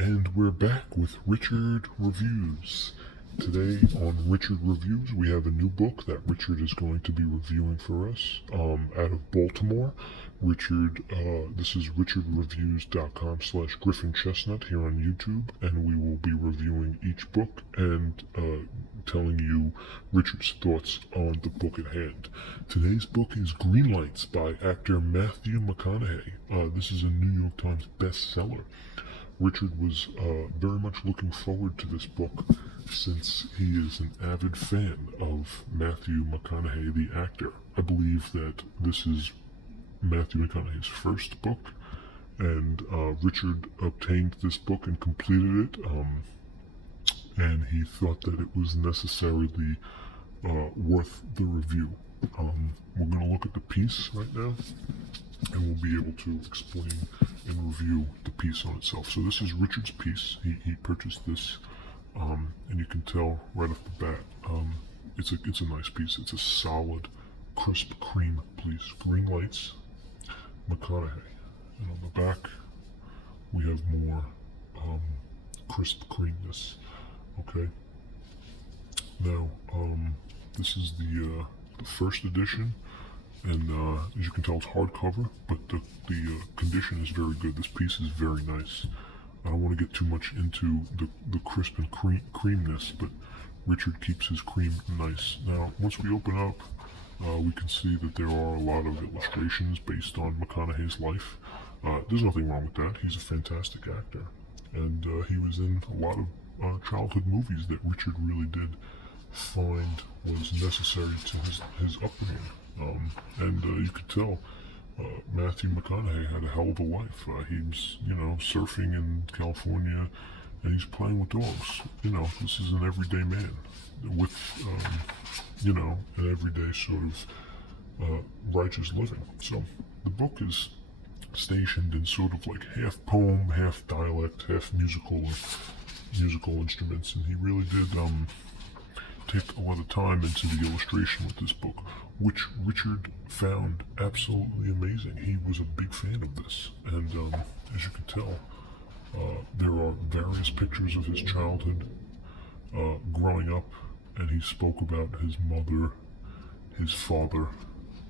And we're back with Richard Reviews. Today on Richard Reviews, we have a new book that Richard is going to be reviewing for us out of Baltimore. This is richardreviews.com/GriffinChestnut here on YouTube, and we will be reviewing each book and telling you Richard's thoughts on the book at hand. Today's book is Greenlights by actor Matthew McConaughey. This is a New York Times bestseller. Richard was very much looking forward to this book since he is an avid fan of Matthew McConaughey, the actor. I believe that this is Matthew McConaughey's first book, and Richard obtained this book and completed it, and he thought that it was necessarily worth the review. We're going to look at the piece right now, and we'll be able to explain and review the piece on itself. So this is Richard's piece. He purchased this, and you can tell right off the bat, it's a nice piece. It's a solid, crisp cream piece. Greenlights, McConaughey. And on the back, we have more crisp creamness. Okay. Now, this is the first edition. And as you can tell, it's hardcover, but the condition is very good. This piece is very nice. I don't want to get too much into the crisp and creamness, but Richard keeps his cream nice. Now, once we open up, we can see that there are a lot of illustrations based on McConaughey's life. There's nothing wrong with that. He's a fantastic actor, and he was in a lot of childhood movies that Richard really did find was necessary to his upbringing. And you could tell Matthew McConaughey had a hell of a life. He was, surfing in California, and he's playing with dogs. This is an everyday man with, an everyday sort of righteous living. So the book is stationed in sort of like half poem, half dialect, half musical instruments, and he really did take a lot of time into the illustration with this book, which Richard found absolutely amazing. He was a big fan of this, and as you can tell, there are various pictures of his childhood growing up, and he spoke about his mother, his father,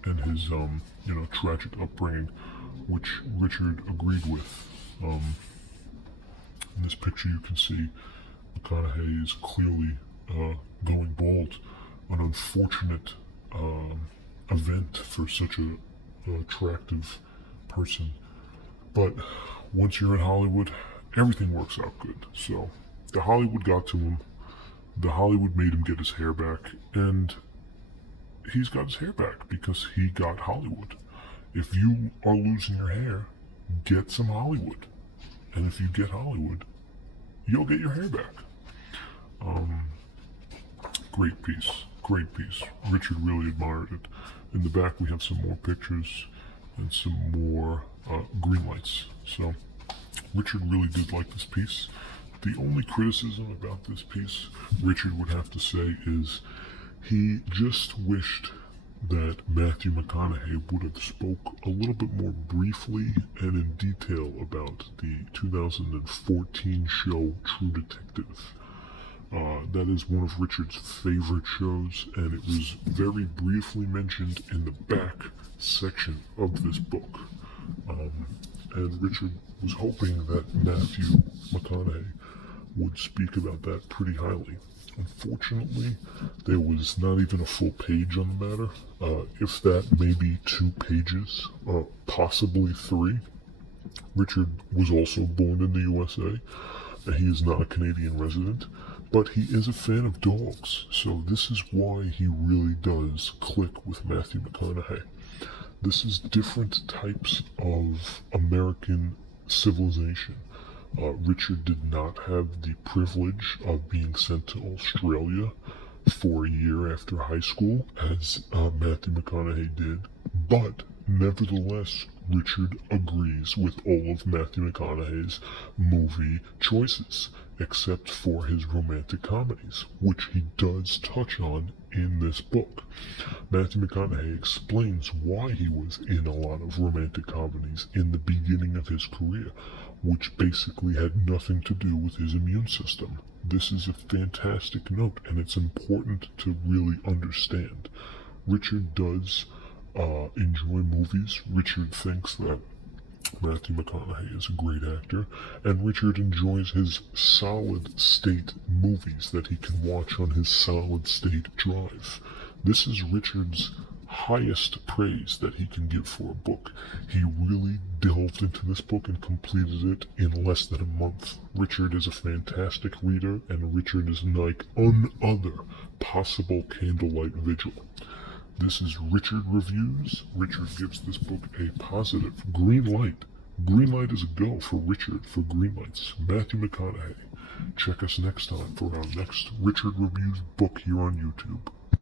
and his tragic upbringing, which Richard agreed with. In this picture you can see McConaughey is clearly going bald, an unfortunate event for such a attractive person. But once you're in Hollywood, everything works out good. So the Hollywood got to him. The Hollywood made him get his hair back, and he's got his hair back because he got Hollywood. If you are losing your hair, get some Hollywood. And if you get Hollywood, you'll get your hair back. Great piece. Richard really admired it. In the back we have some more pictures and some more green lights. So Richard really did like this piece. The only criticism about this piece, Richard would have to say, is he just wished that Matthew McConaughey would have spoke a little bit more briefly and in detail about the 2014 show True Detective. That is one of Richard's favorite shows, and it was very briefly mentioned in the back section of this book. And Richard was hoping that Matthew McConaughey would speak about that pretty highly. Unfortunately, there was not even a full page on the matter. If that, maybe 2 pages, possibly 3. Richard was also born in the USA, and he is not a Canadian resident, but he is a fan of dogs, so this is why he really does click with Matthew McConaughey. This is different types of American civilization. Richard did not have the privilege of being sent to Australia for a year after high school, as Matthew McConaughey did, but nevertheless Richard agrees with all of Matthew McConaughey's movie choices, except for his romantic comedies, which he does touch on in this book. Matthew McConaughey explains why he was in a lot of romantic comedies in the beginning of his career, which basically had nothing to do with his immune system. This is a fantastic note, and it's important to really understand. Richard does enjoy movies. Richard thinks that Matthew McConaughey is a great actor, and Richard enjoys his solid state movies that he can watch on his solid state drive. This is Richard's highest praise that he can give for a book. He really delved into this book and completed it in less than a month. Richard is a fantastic reader, and Richard is like another possible candlelight vigil. This is Richard Reviews. Richard gives this book a positive green light. Green light is a go for Richard for Greenlights. Matthew McConaughey. Check us next time for our next Richard Reviews book here on YouTube.